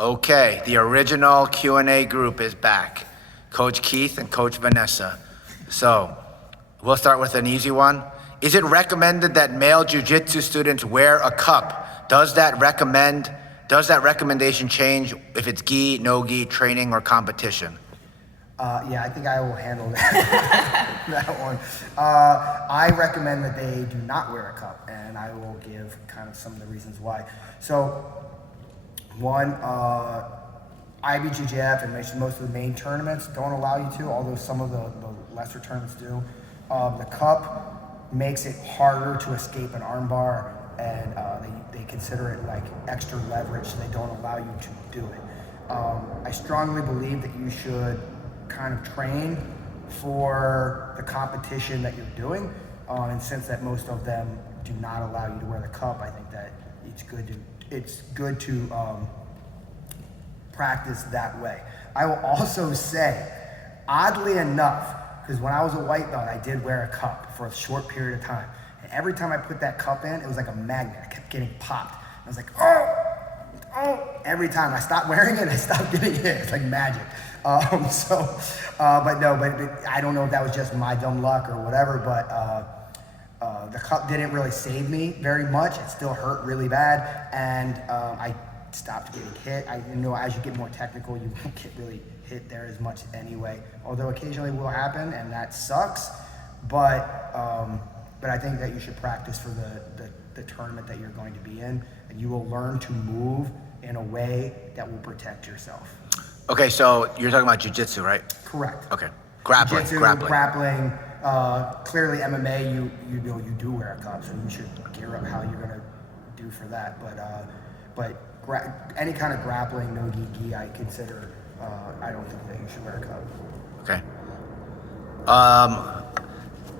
Okay, the original Q&A group is back. Coach Keith and Coach Vannessa. So, we'll start with an easy one. Is it recommended that male jiu-jitsu students wear a cup? Does that recommendation change if it's gi, no gi, training, or competition? Yeah, I think I will handle that, that one. I recommend that they do not wear a cup, and I will give kind of some of the reasons why. So, one, IBJJF and most of the main tournaments don't allow you to, although some of the lesser tournaments do. The cup makes it harder to escape an armbar, and they consider it like extra leverage, so they don't allow you to do it. I strongly believe that you should kind of train for the competition that you're doing, and since that most of them do not allow you to wear the cup, I think that it's good to practice that way. I will also say, oddly enough, because when I was a white belt, I did wear a cup for a short period of time, and every time I put that cup in, it was like a magnet. I kept getting popped. I was like, oh, every time I stopped wearing it, I stopped getting hit. It's like magic. But I don't know if that was just my dumb luck or whatever, but the cup didn't really save me very much. It still hurt really bad, and I stopped getting hit. I know as you get more technical, you won't get really hit there as much anyway, although occasionally will happen, and that sucks, but I think that you should practice for the tournament that you're going to be in, and you will learn to move in a way that will protect yourself. Okay, so you're talking about jiu-jitsu, right? Correct. Okay, grappling. Clearly MMA, you do wear a cup, so you should gear up how you're gonna do for that. But any kind of grappling, no gi, I consider. I don't think that you should wear a cup. Okay.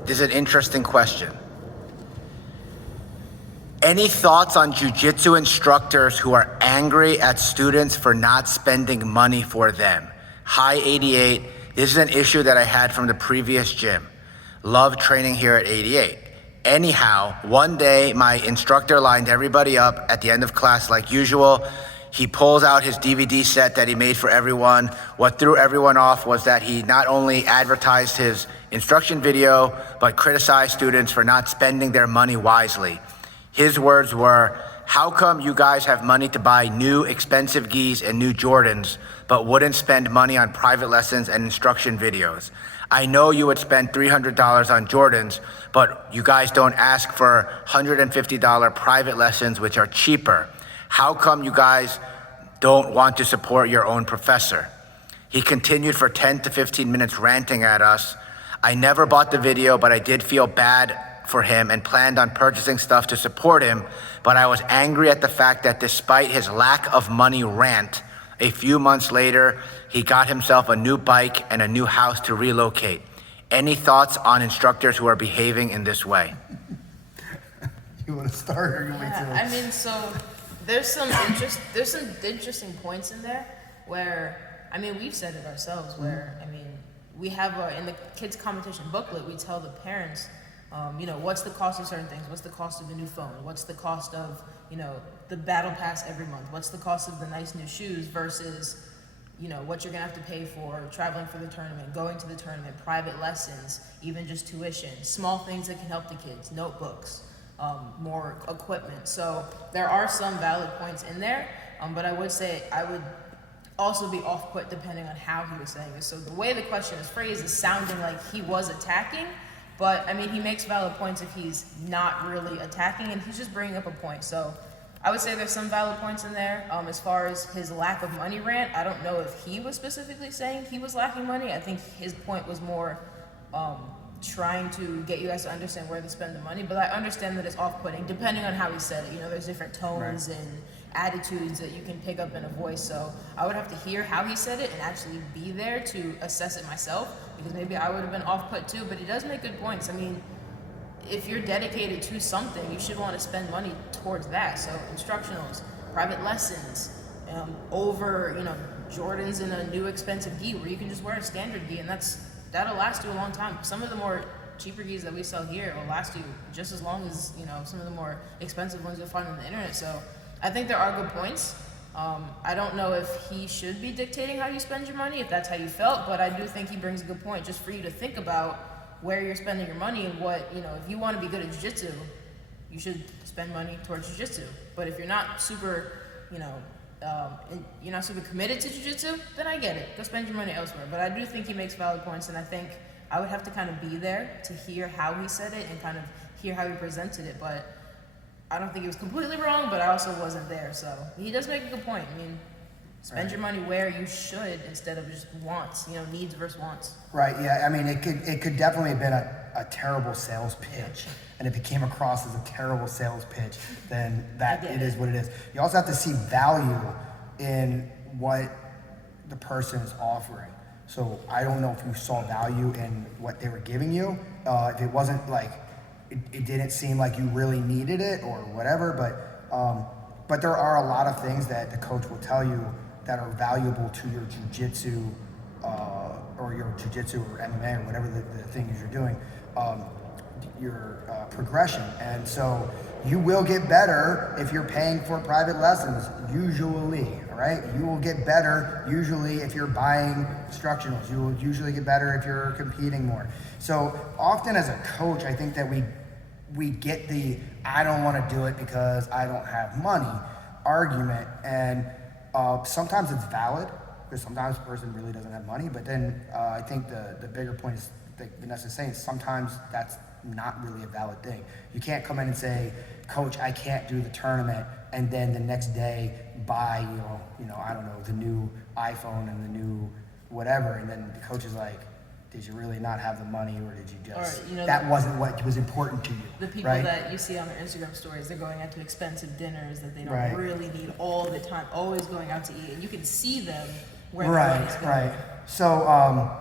This is an interesting question. Any thoughts on jiu-jitsu instructors who are angry at students for not spending money for them? Hi 88, this is an issue that I had from the previous gym. Love training here at 88. Anyhow, one day my instructor lined everybody up at the end of class like usual. He pulls out his DVD set that he made for everyone. What threw everyone off was that he not only advertised his instruction video, but criticized students for not spending their money wisely. His words were, "How come you guys have money to buy new expensive gis and new Jordans, but wouldn't spend money on private lessons and instruction videos? I know you would spend $300 on Jordans, but you guys don't ask for $150 private lessons, which are cheaper. How come you guys don't want to support your own professor?" He continued for 10 to 15 minutes ranting at us. I never bought the video, but I did feel bad for him and planned on purchasing stuff to support him, but I was angry at the fact that despite his lack of money rant, a few months later, he got himself a new bike and a new house to relocate. Any thoughts on instructors who are behaving in this way? You want to start or you want to? I mean, so there's some interesting points in there where, I mean, we've said it ourselves where, I mean, we have in the kids competition booklet, we tell the parents, what's the cost of certain things? What's the cost of a new phone? What's the cost of, the battle pass every month? What's the cost of the nice new shoes versus, what you're gonna have to pay for traveling for the tournament, going to the tournament, private lessons, even just tuition, small things that can help the kids, notebooks, more equipment. So there are some valid points in there, but I would say I would also be off-put depending on how he was saying it. So the way the question is phrased is sounding like he was attacking, but I mean, he makes valid points if he's not really attacking and he's just bringing up a point. So I would say there's some valid points in there. As far as his lack of money rant, I don't know if he was specifically saying he was lacking money. I think his point was more trying to get you guys to understand where to spend the money, but I understand that it's off-putting depending on how he said it. There's different tones and attitudes that you can pick up in a voice, so I would have to hear how he said it and actually be there to assess it myself, because maybe I would have been off-put too, but he does make good points. I mean, if you're dedicated to something, you should want to spend money towards that. So instructionals, private lessons, over Jordans and a new expensive gi where you can just wear a standard gi and that'll last you a long time. Some of the more cheaper gis that we sell here will last you just as long as some of the more expensive ones you'll find on the internet. So I think there are good points. I don't know if he should be dictating how you spend your money, if that's how you felt, but I do think he brings a good point just for you to think about where you're spending your money and what, if you want to be good at jiu-jitsu, you should spend money towards jiu-jitsu. But if you're not super, you're not super committed to jiu-jitsu, then I get it. Go spend your money elsewhere. But I do think he makes valid points, and I think I would have to kind of be there to hear how he said it and kind of hear how he presented it. But I don't think he was completely wrong, but I also wasn't there. So he does make a good point. I mean, spend your money where you should instead of just wants, needs versus wants. Right, yeah. I mean, it could definitely have been a terrible sales pitch. And if it came across as a terrible sales pitch, then it is what it is. You also have to see value in what the person is offering. So I don't know if you saw value in what they were giving you. If it wasn't like, it didn't seem like you really needed it or whatever, but there are a lot of things that the coach will tell you that are valuable to your jiu-jitsu or your jiu-jitsu or MMA or whatever the thing is you're doing, your progression. And so you will get better if you're paying for private lessons, usually, right? You will get better usually if you're buying instructionals. You will usually get better if you're competing more. So often as a coach, I think that we get the I don't want to do it because I don't have money argument, and sometimes it's valid because sometimes the person really doesn't have money, but then I think the bigger point is like Vannessa's saying, sometimes that's not really a valid thing. You can't come in and say, Coach, I can't do the tournament, and then the next day buy I don't know, the new iPhone and the new whatever, and then the coach is like, did you really not have the money, or did you just, that wasn't what was important to you? The people that you see on their Instagram stories, they're going out to expensive dinners that they don't really need all the time, always going out to eat, and you can see them where their money's going. Right. So,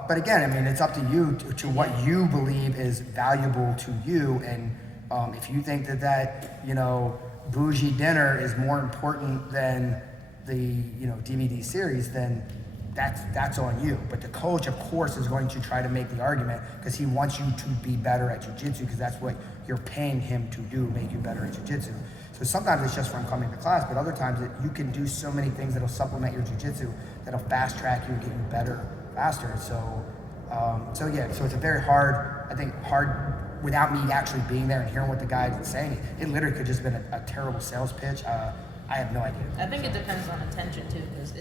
but again, I mean, it's up to you to what you believe is valuable to you, and if you think that bougie dinner is more important than the DVD series, then that's on you. But the coach, of course, is going to try to make the argument because he wants you to be better at jiu-jitsu, because that's what you're paying him to do, make you better at jiu-jitsu. So sometimes it's just from coming to class, but other times you can do so many things that'll supplement your jiu-jitsu, that'll fast track you and get you better faster. So it's a very hard without me actually being there and hearing what the guy is saying. It literally could just have been a terrible sales pitch. I have no idea. I think it depends on intention too, because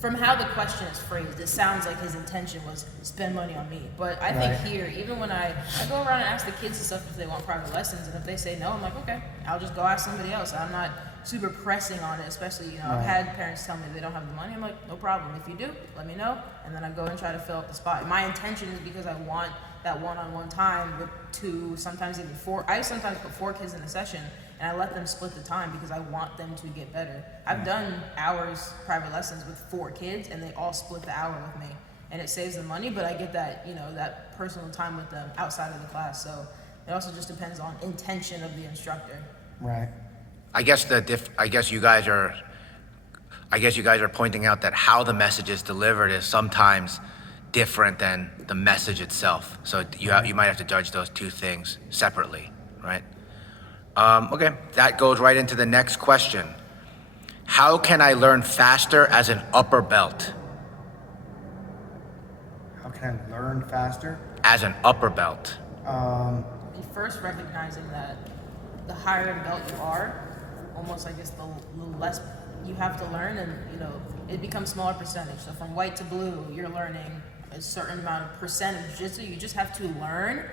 from how the question is phrased, it sounds like his intention was spend money on me. But I think here, even when I go around and ask the kids and stuff if they want private lessons, and if they say no, I'm like, okay, I'll just go ask somebody else. I'm not super pressing on it, especially, I've had parents tell me they don't have the money. I'm like, no problem. If you do, let me know. And then I go and try to fill up the spot. My intention is because I want that one-on-one time with 2, sometimes even 4. I sometimes put 4 kids in a session, and I let them split the time because I want them to get better. I've done hours private lessons with 4 kids, and they all split the hour with me, and it saves them money, but I get that, that personal time with them outside of the class. So it also just depends on intention of the instructor. Right. I guess you guys are pointing out that how the message is delivered is sometimes different than the message itself. So you might have to judge those two things separately, right? Okay, that goes right into the next question. How can I learn faster as an upper belt? How can I learn faster? As an upper belt. First recognizing that the higher in belt you are, almost I guess the less you have to learn, and it becomes smaller percentage. So from white to blue, you're learning a certain amount of percent of jiu-jitsu. You just have to learn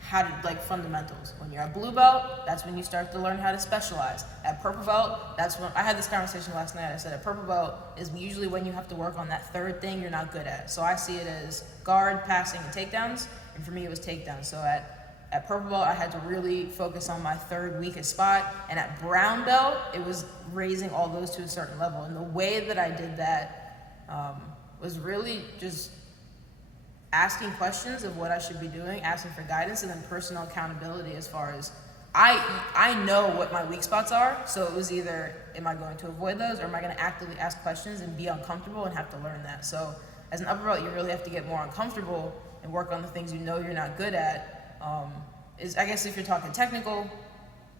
how to, fundamentals. When you're at blue belt, that's when you start to learn how to specialize. At purple belt, that's when I had this conversation last night. I said at purple belt is usually when you have to work on that third thing you're not good at. So I see it as guard, passing, and takedowns, and for me it was takedowns. So at purple belt, I had to really focus on my third weakest spot, and at brown belt, it was raising all those to a certain level. And the way that I did that was really just asking questions of what I should be doing, asking for guidance, and then personal accountability as far as I know what my weak spots are, so it was either am I going to avoid those, or am I going to actively ask questions and be uncomfortable and have to learn that. So as an upper belt, you really have to get more uncomfortable and work on the things you know you're not good at. I guess if you're talking technical,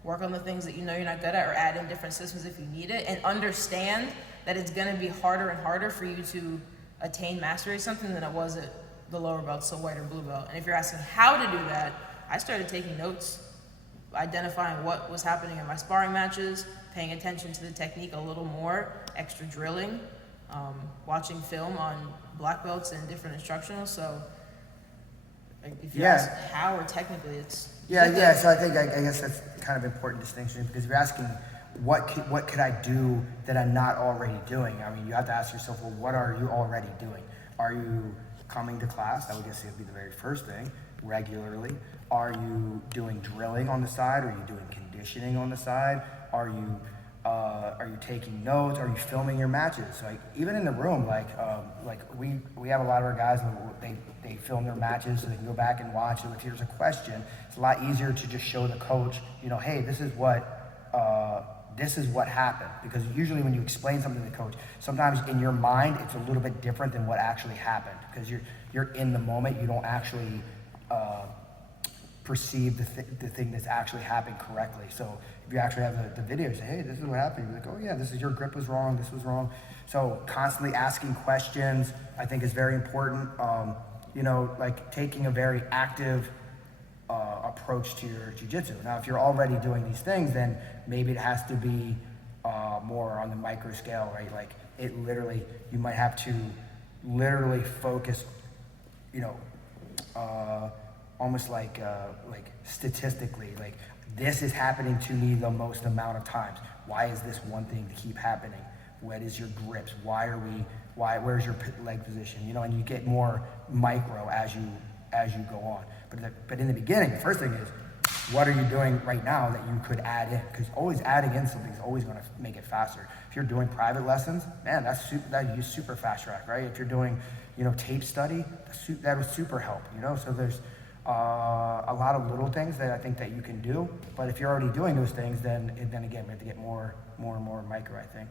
work on the things that you know you're not good at, or add in different systems if you need it, and understand that it's going to be harder and harder for you to attain mastery of something than it was at the lower belts, so white or blue belt. And if you're asking how to do that, I started taking notes, identifying what was happening in my sparring matches, paying attention to the technique a little more, extra drilling, watching film on black belts and different instructionals. So if you ask how or technically, it's... Yeah, so I think, I guess that's kind of important distinction, because if you're asking what could I do that I'm not already doing, I mean, you have to ask yourself, well, what are you already doing? Are you coming to class? I would guess it would be the very first thing, regularly. Are you doing drilling on the side? Are you doing conditioning on the side? Are you taking notes? Are you filming your matches? Like, even in the room, like we have a lot of our guys, they film their matches so they can go back and watch. So if there's a question, it's a lot easier to just show the coach, hey, this is what happened. Because usually when you explain something to the coach, sometimes in your mind it's a little bit different than what actually happened, because you're in the moment. You don't actually perceive the thing that's actually happened correctly. So if you actually have the video, say, hey, this is what happened, you're like, oh yeah, this is, your grip was wrong, this was wrong. So constantly asking questions, I think, is very important. Like taking a very active approach to your jiu-jitsu. Now, if you're already doing these things, then maybe it has to be more on the micro scale, right? Like, you might have to literally focus, almost like statistically, like, this is happening to me the most amount of times. Why is this one thing to keep happening? What is your grips? Where's your leg position? And you get more micro as you go on. But in the beginning, the first thing is, what are you doing right now that you could add in? Because always adding in something is always going to make it faster. If you're doing private lessons, man, that use super fast track, right? If you're doing, tape study, that would super help. So there's a lot of little things that I think that you can do. But if you're already doing those things, then again, we have to get more and more micro, I think.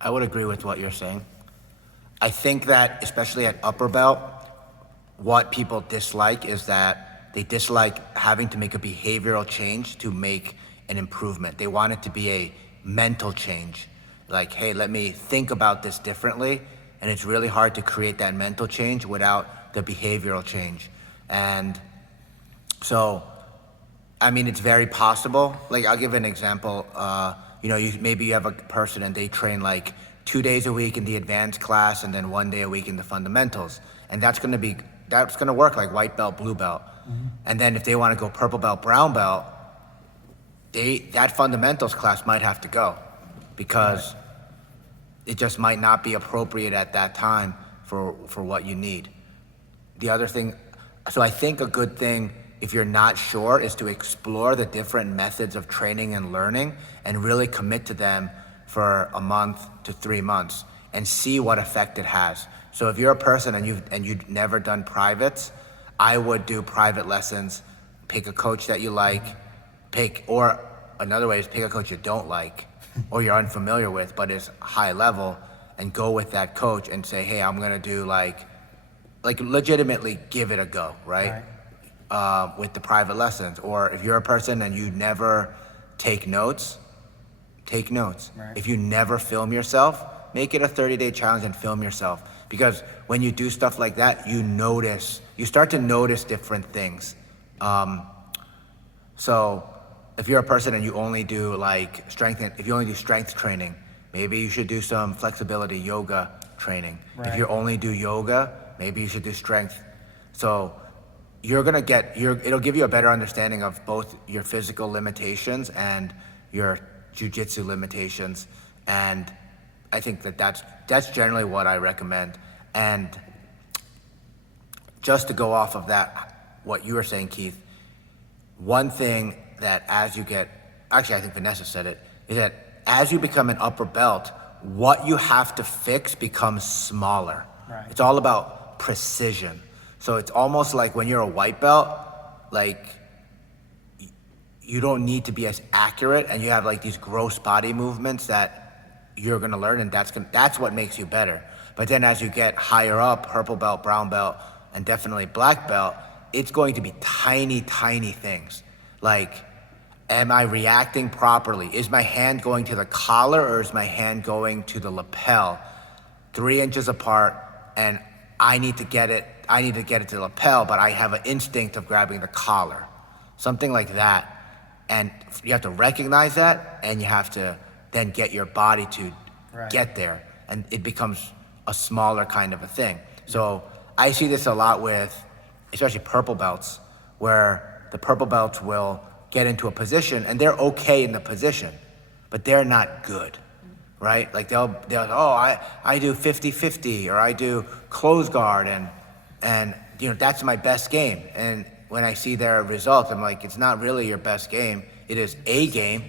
I would agree with what you're saying. I think that, especially at upper belt, what people dislike is that they dislike having to make a behavioral change to make an improvement. They want it to be a mental change. Like, hey, let me think about this differently. And it's really hard to create that mental change without the behavioral change. And so, I mean, it's very possible. Like, I'll give an example. Maybe you have a person and they train like 2 days a week in the advanced class and then 1 day a week in the fundamentals. And that's gonna work like white belt, blue belt. Mm-hmm. And then if they wanna go purple belt, brown belt, that fundamentals class might have to go, because it just might not be appropriate at that time for what you need. The other thing, so I think a good thing, if you're not sure, is to explore the different methods of training and learning and really commit to them for a month to 3 months and see what effect it has. So if you're a person and you've never done privates, I would do private lessons, pick a coach that you like, or another way is pick a coach you don't like or you're unfamiliar with but is high level, and go with that coach and say, hey, I'm gonna do like legitimately give it a go, right? With the private lessons. Or if you're a person and you never take notes, take notes. Right. If you never film yourself, make it a 30-day challenge and film yourself. Because when you do stuff like that, you start to notice different things. So if you're a person and you only do strength training, maybe you should do some flexibility yoga training. Right. If you only do yoga, maybe you should do strength. So it'll give you a better understanding of both your physical limitations and your jiu-jitsu limitations. And I think that's generally what I recommend. And just to go off of that, what you were saying, Keith, one thing that I think Vannessa said it, is that as you become an upper belt, what you have to fix becomes smaller. Right. It's all about precision. So it's almost like when you're a white belt, like, you don't need to be as accurate, and you have like these gross body movements that you're gonna learn, and that's what makes you better. But then as you get higher up, purple belt, brown belt, and definitely black belt, it's going to be tiny, tiny things. Like, Am I reacting properly? Is my hand going to the collar or is my hand going to the lapel? 3 inches apart, and I need to get it to the lapel, but I have an instinct of grabbing the collar. Something like that. And you have to recognize that, and you have to then get your body to get there. And it becomes a smaller kind of a thing. So I see this a lot with, especially purple belts, where the purple belts will get into a position and they're okay in the position, but they're not good, right? Like they'll I do 50-50 or I do close guard and that's my best game. And when I see their results, I'm like, it's not really your best game. It is a game.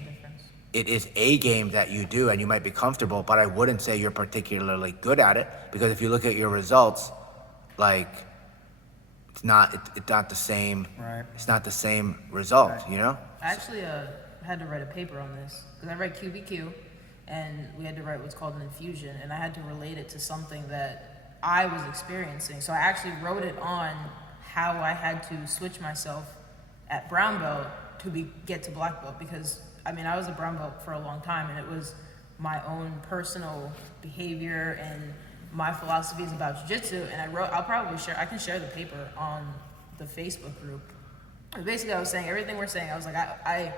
It is a game that you do and you might be comfortable, but I wouldn't say you're particularly good at it, because if you look at your results, like it's not the same. Right. It's not the same result, I actually had to write a paper on this because I read QBQ, and we had to write what's called an infusion, and I had to relate it to something that I was experiencing. So I actually wrote it on how I had to switch myself at brown belt to get to black belt, because I was a brown belt for a long time, and it was my own personal behavior and my philosophies about jiu-jitsu, and I can share the paper on the Facebook group. And basically, I was saying everything we're saying. I was like, I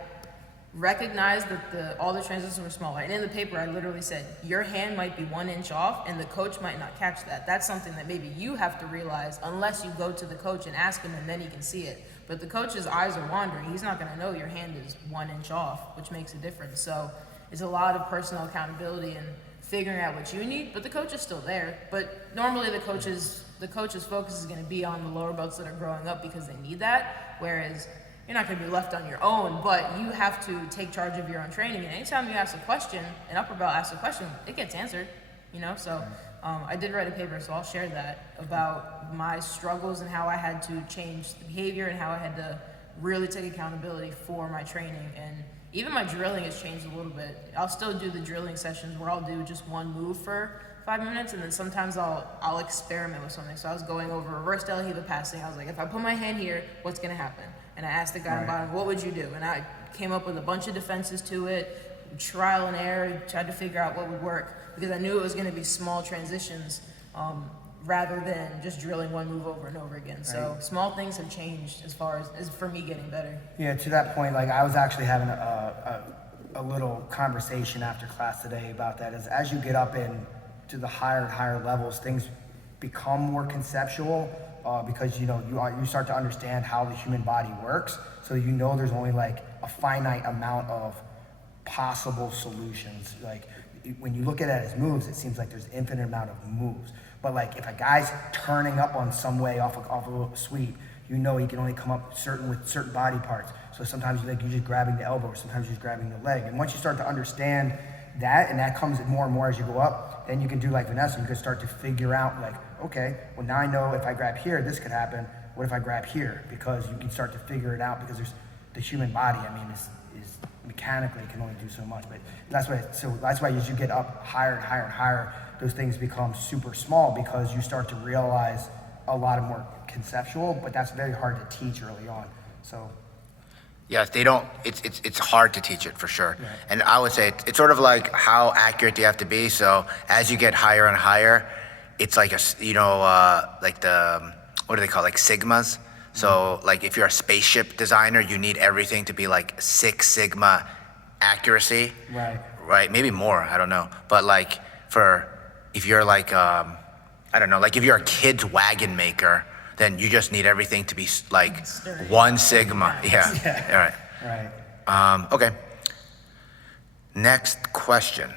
recognized that all the transitions were small. And in the paper, I literally said, your hand might be 1 inch off, and the coach might not catch that. That's something that maybe you have to realize unless you go to the coach and ask him, and then he can see it. But the coach's eyes are wandering. He's not going to know your hand is 1 inch off, which makes a difference. So it's a lot of personal accountability and figuring out what you need, but the coach is still there. But normally the coach's focus is going to be on the lower belts that are growing up because they need that, whereas you're not going to be left on your own, but you have to take charge of your own training. And anytime you ask a question, an upper belt asks a question, it gets answered, So I did write a paper, so I'll share that, about my struggles and how I had to change the behavior and how I had to really take accountability for my training. And even my drilling has changed a little bit. I'll still do the drilling sessions where I'll do just one move for 5 minutes, and then sometimes I'll experiment with something. So I was going over reverse del hiva passing. I was like, if I put my hand here, what's gonna happen? And I asked the guy on bottom, what would you do? And I came up with a bunch of defenses to it, trial and error, tried to figure out what would work, because I knew it was gonna be small transitions rather than just drilling one move over and over again. So small things have changed as far as for me getting better. Yeah, to that point, like I was actually having a little conversation after class today about that. As you get up to the higher and higher levels, things become more conceptual because you start to understand how the human body works. So there's only like a finite amount of possible solutions. Like when you look at it as moves, it seems like there's an infinite amount of moves. But like if a guy's turning up on some way off of a sweep, he can only come up with certain body parts. So sometimes you're just grabbing the elbow, or sometimes you're just grabbing the leg. And once you start to understand that, and that comes more and more as you go up, then you can do like Vannessa. You can start to figure out like, okay, well now I know if I grab here, this could happen. What if I grab here? Because you can start to figure it out, because there's the human body. Is mechanically can only do so much. But that's why as you get up higher and higher and higher, those things become super small, because you start to realize a lot of more conceptual, but that's very hard to teach early on. So yes, it's hard to teach it for sure. Right. And I would say it's sort of like how accurate do you have to be. So as you get higher and higher, it's like like the, what do they call, like sigmas? So like if you're a spaceship designer, you need everything to be like 6 sigma accuracy. Right, maybe more, I don't know. But like if you're like, I don't know, like if you're a kid's wagon maker, then you just need everything to be like 1 sigma. Yeah. All right. Okay. Next question.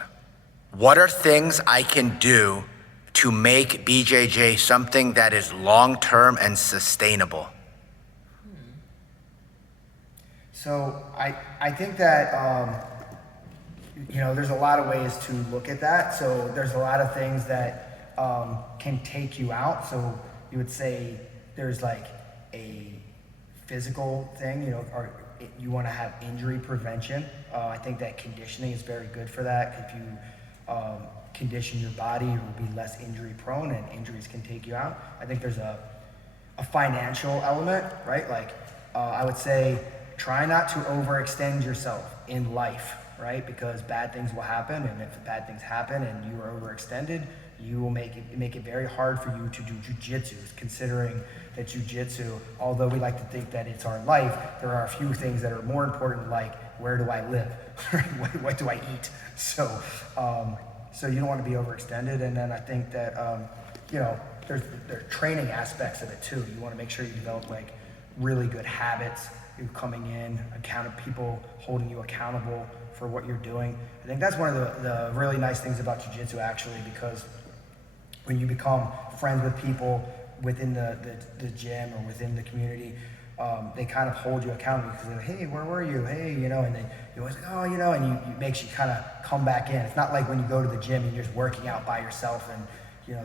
What are things I can do to make BJJ something that is long-term and sustainable? So I think that, there's a lot of ways to look at that. So there's a lot of things that can take you out. So you would say there's like a physical thing, or you want to have injury prevention. I think that conditioning is very good for that. If you condition your body, you will be less injury prone, and injuries can take you out. I think there's a financial element, right? Like I would say try not to overextend yourself in life, right? Because bad things will happen, and if bad things happen and you are overextended, you will make it very hard for you to do jiu-jitsu, considering that jiu-jitsu, although we like to think that it's our life, there are a few things that are more important, like where do I live? what do I eat? So you don't want to be overextended. And then I think that, there are training aspects of it too. You want to make sure you develop like really good habits, you coming in, people holding you accountable for what you're doing. I think that's one of the really nice things about jiu-jitsu actually, because when you become friends with people within the gym or within the community, they kind of hold you accountable because they're like, hey, where were you? Hey, and then you're always like, oh, and it makes you kind of come back in. It's not like when you go to the gym and you're just working out by yourself and,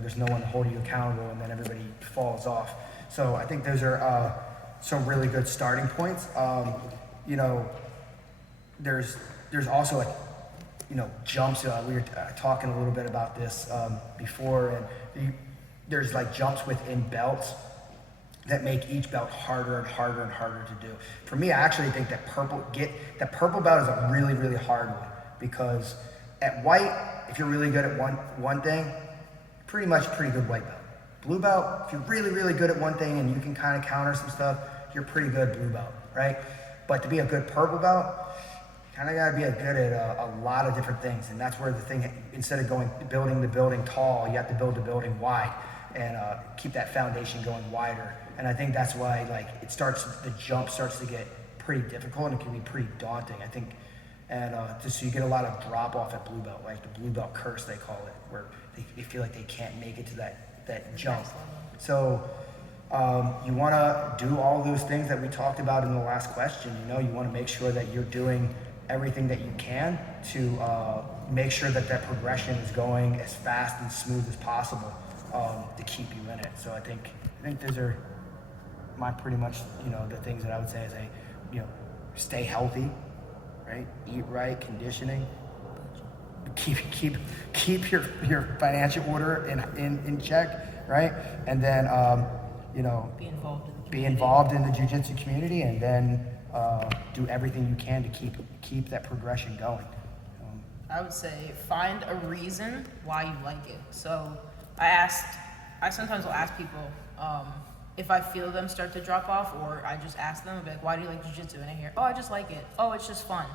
there's no one holding you accountable and then everybody falls off. So I think those are some really good starting points. There's also like, jumps. We were talking a little bit about this before, and there's like jumps within belts that make each belt harder and harder and harder to do. For me, I actually think that purple belt is a really, really hard one, because at white, if you're really good at one thing, pretty good white belt. Blue belt, if you're really, really good at one thing and you can kind of counter some stuff, you're pretty good blue belt, right? But to be a good purple belt, kind of got to be good at a lot of different things. And that's where the thing, instead of building the building tall, you have to build the building wide and keep that foundation going wider. And I think that's why the jump starts to get pretty difficult, and it can be pretty daunting, I think. And just so you get a lot of drop off at blue belt, like the blue belt curse, they call it, where they feel like they can't make it to that jump. So you want to do all those things that we talked about in the last question. You want to make sure that you're doing everything that you can to make sure that progression is going as fast and smooth as possible to keep you in it. So I think those are my pretty much the things that I would say is stay healthy, right? Eat right, conditioning. Keep your financial order in check, right? And then be involved in the jiu-jitsu community, and then do everything you can to keep that progression going. I would say find a reason why you like it. So I sometimes will ask people if I feel them start to drop off, or I just ask them, like, why do you like jiu-jitsu? And I hear, oh, I just like it. Oh, it's just fun.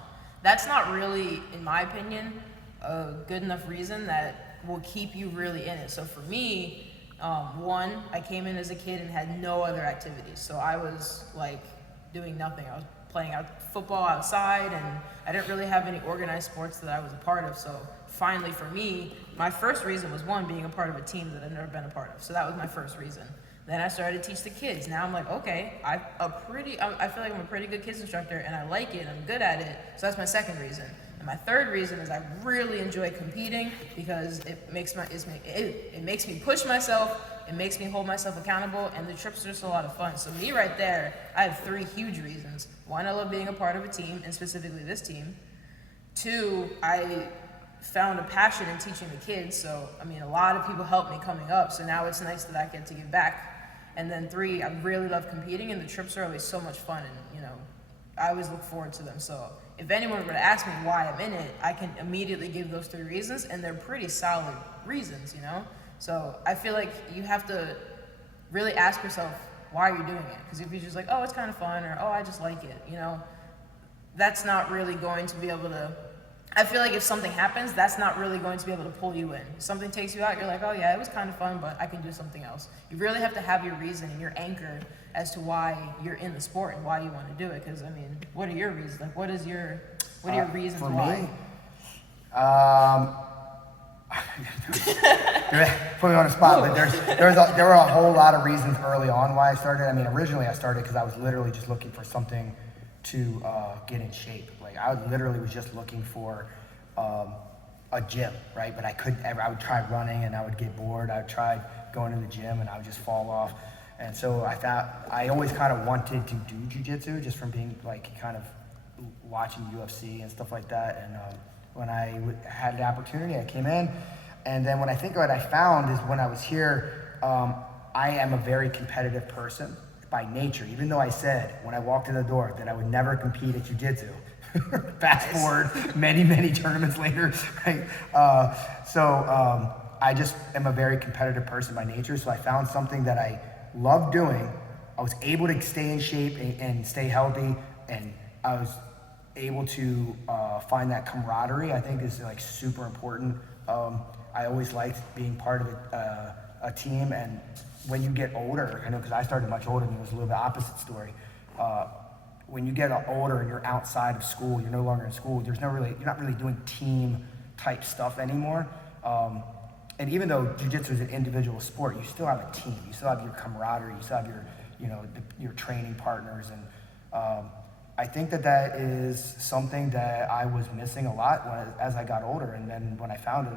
That's not really, in my opinion, a good enough reason that will keep you really in it. So for me, one, I came in as a kid and had no other activities. So I was like doing nothing. I was playing football outside, and I didn't really have any organized sports that I was a part of. So finally for me, my first reason was, one, being a part of a team that I'd never been a part of. So that was my first reason. Then I started to teach the kids. Now I'm like, okay, I feel like I'm a pretty good kids instructor, and I like it, I'm good at it. So that's my second reason. And my third reason is I really enjoy competing, because it makes me push myself, it makes me hold myself accountable, and the trips are just a lot of fun. So me right there, I have three huge reasons. One, I love being a part of a team, and specifically this team. Two, I found a passion in teaching the kids. So, a lot of people helped me coming up, so now it's nice that I get to give back. And then three, I really love competing, and the trips are always so much fun, and I always look forward to them. So if anyone were to ask me why I'm in it, I can immediately give those three reasons, and they're pretty solid reasons, So I feel like you have to really ask yourself, why are you doing it? Because if you're just like, oh, it's kind of fun, or oh, I just like it, that's not really going to be able to, I feel like if something happens, that's not really going to be able to pull you in. If something takes you out, you're like, oh yeah, it was kind of fun, but I can do something else. You really have to have your reason and your anchor as to why you're in the sport and why you want to do it. Because what are your reasons? Like, what are your reasons for why? Me, put me on the spot, but there were a whole lot of reasons early on why I started. Originally I started because I was literally just looking for something to get in shape. Like I literally was just looking for a gym, right? But I would try running and I would get bored. I would try going to the gym and I would just fall off. And so I thought I always kind of wanted to do jiu-jitsu just from being like kind of watching UFC and stuff like that. And when I had the opportunity, I came in. And then what I found is when I was here, I am a very competitive person. by nature, even though I said when I walked in the door that I would never compete at jiu-jitsu, fast forward many tournaments later, right? I just am a very competitive person by nature, so I found something that I love doing. I was able to stay in shape and stay healthy, and I was able to find that camaraderie. I think is like super important. I always liked being part of a team, and when you get older, I know because I started much older, and it was a little bit opposite story. When you get older and you're outside of school, you're no longer in school. You're not really doing team type stuff anymore. And even though jiu-jitsu is an individual sport, you still have a team. You still have your camaraderie. You still have your training partners. And I think that is something that I was missing a lot as I got older. And then when I found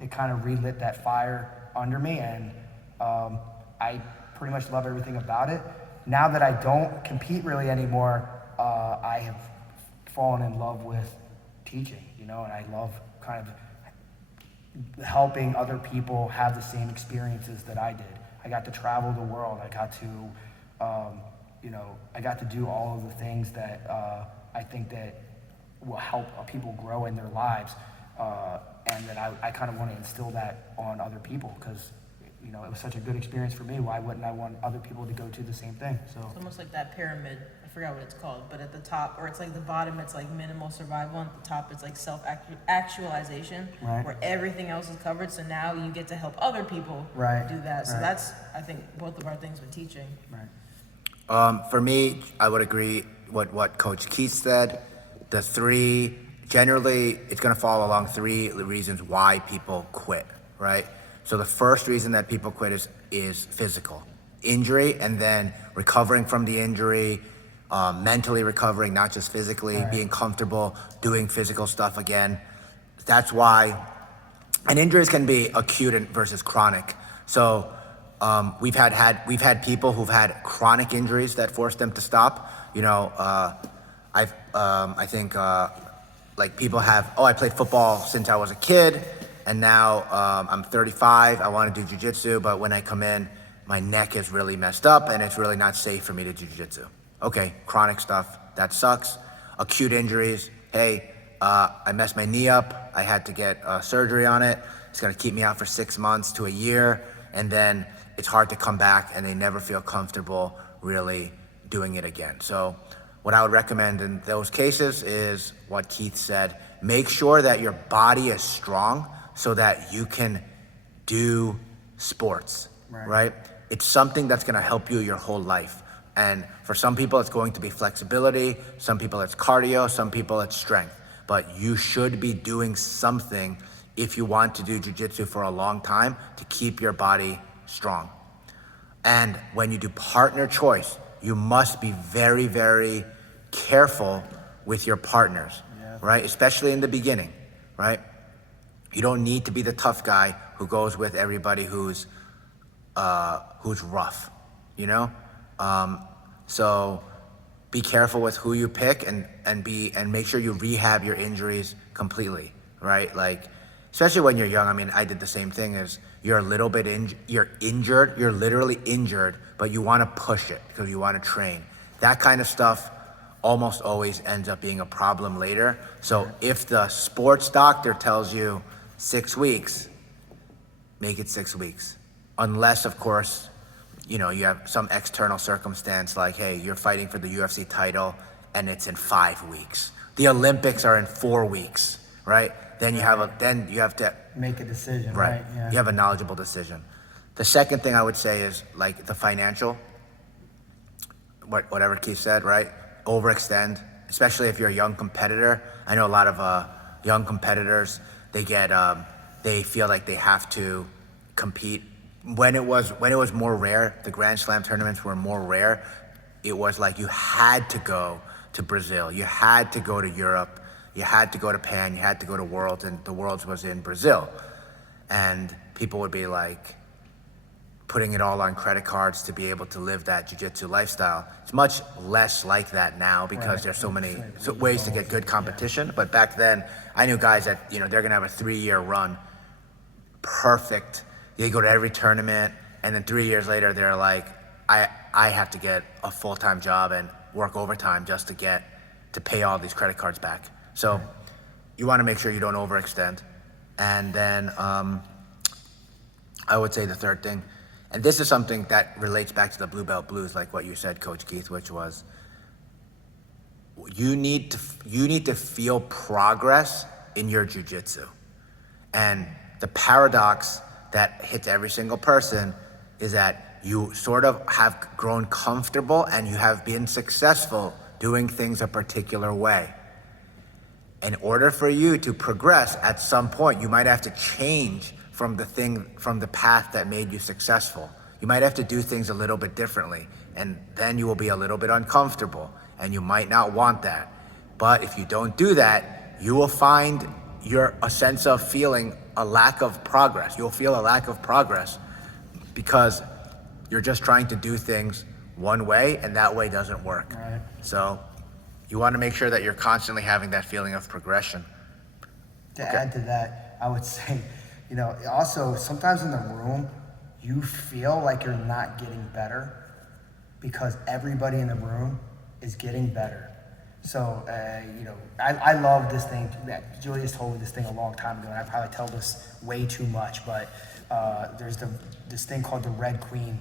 it kind of relit that fire under me, and I pretty much love everything about it. Now that I don't compete really anymore, I have fallen in love with teaching, and I love kind of helping other people have the same experiences that I did. I got to travel the world. I got to do all of the things that I think that will help people grow in their lives, and that I kind of want to instill that on other people, because it was such a good experience for me. Why wouldn't I want other people to go do the same thing? So it's almost like that pyramid. I forgot what it's called, but at the top, or it's like the bottom, it's like minimal survival, and at the top, it's like self-actualization, right, where everything else is covered. So now you get to help other people do that. So that's, I think, both of our things with teaching. Right. For me, I would agree what Coach Keith said. The three, generally, it's going to fall along three reasons why people quit, right? So the first reason that people quit is physical injury, and then recovering from the injury, mentally recovering, not just physically, being comfortable doing physical stuff again. That's why, and injuries can be acute versus chronic. So we've had people who've had chronic injuries that forced them to stop. I think like people have, I played football since I was a kid, and now I'm 35, I want to do jiu-jitsu, but when I come in, my neck is really messed up and it's really not safe for me to do jiu-jitsu. Okay, chronic stuff, that sucks. Acute injuries, hey, I messed my knee up, I had to get surgery on it, it's gonna keep me out for 6 months to a year, and then it's hard to come back and they never feel comfortable really doing it again. So what I would recommend in those cases is what Keith said. Make sure that your body is strong so that you can do sports, right? It's something that's gonna help you your whole life. And for some people, it's going to be flexibility. Some people, it's cardio. Some people, it's strength. But you should be doing something if you want to do jiu-jitsu for a long time to keep your body strong. And when you do partner choice, you must be very, very careful with your partners, right? Especially in the beginning, right? You don't need to be the tough guy who goes with everybody who's rough, So be careful with who you pick and make sure you rehab your injuries completely, right? Like, especially when you're young. I mean, I did the same thing. Is you're a little bit you're injured, you're literally injured, but you want to push it because you want to train. That kind of stuff almost always ends up being a problem later. So if the sports doctor tells you 6 weeks, make it 6 weeks. Unless, of course, you have some external circumstance like, hey, you're fighting for the UFC title and it's in 5 weeks. The Olympics are in 4 weeks, right? Then you have to make a decision, right? right? Yeah. You have a knowledgeable decision. The second thing I would say is like the financial, whatever Keith said, right? Overextend, especially if you're a young competitor. I know a lot of young competitors, they feel like they have to compete. When it was more rare, the Grand Slam tournaments were more rare, it was like you had to go to Brazil, you had to go to Europe, you had to go to Japan, you had to go to Worlds, and the Worlds was in Brazil. And people would be like putting it all on credit cards to be able to live that jiu-jitsu lifestyle. It's much less like that now because there's so many ways to get good competition. But back then, I knew guys that, they're gonna have a 3-year run, perfect. They go to every tournament, and then 3 years later, they're like, I I have to get a full-time job and work overtime just to pay all these credit cards back. So you want to make sure you don't overextend. And then I would say the third thing, and this is something that relates back to the Blue Belt Blues, like what you said, Coach Keith, which was you need to feel progress in your jiu-jitsu. And the paradox that hits every single person is that you sort of have grown comfortable and you have been successful doing things a particular way. In order for you to progress, at some point, you might have to change from the path that made you successful. You might have to do things a little bit differently, and then you will be a little bit uncomfortable, and you might not want that. But if you don't do that, you will find a sense of feeling a lack of progress. You'll feel a lack of progress because you're just trying to do things one way, and that way doesn't work. Right. So you want to make sure that you're constantly having that feeling of progression. To add to that, I would say, also sometimes in the room, you feel like you're not getting better because everybody in the room is getting better. So, I love this thing. Julius told me this thing a long time ago, and I probably tell this way too much, but there's this thing called the Red Queen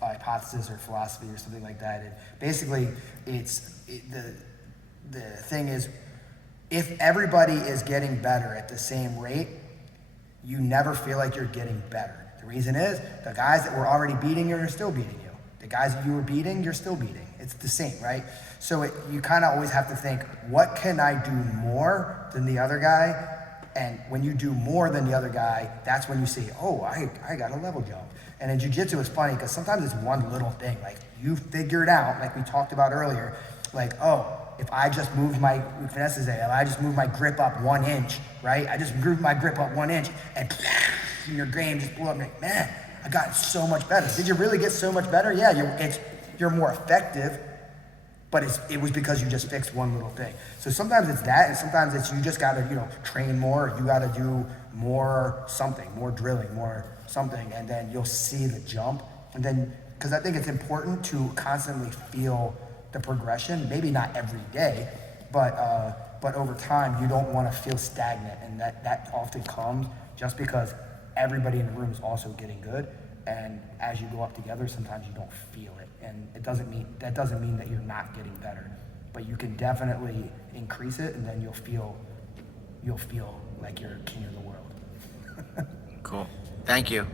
hypothesis or philosophy or something like that. And basically, the thing is, if everybody is getting better at the same rate, you never feel like you're getting better. The reason is, the guys that were already beating you are still beating you. The guys that you were beating, you're still beating. It's the same, right? So you kind of always have to think, what can I do more than the other guy? And when you do more than the other guy, that's when you say, oh, I got a level jump. And in jiu-jitsu, it's funny because sometimes it's one little thing. Like you figure it out, like we talked about earlier, like, oh, if I just moved Vannessa say, if I just moved my grip up 1 inch, right? I just moved my grip up 1 inch and your game just blew up. Like, man, I got so much better. Did you really get so much better? Yeah, you're more effective, but it was because you just fixed one little thing. So sometimes it's that, and sometimes it's you just gotta, train more, or you gotta do more something, more drilling, more something, and then you'll see the jump. And then, because I think it's important to constantly feel the progression, maybe not every day, but over time, you don't wanna feel stagnant, and that often comes just because everybody in the room is also getting good, and as you go up together, sometimes you don't feel it, and that doesn't mean that you're not getting better, but you can definitely increase it, and then you'll feel like you're king of the world. Cool. Thank you.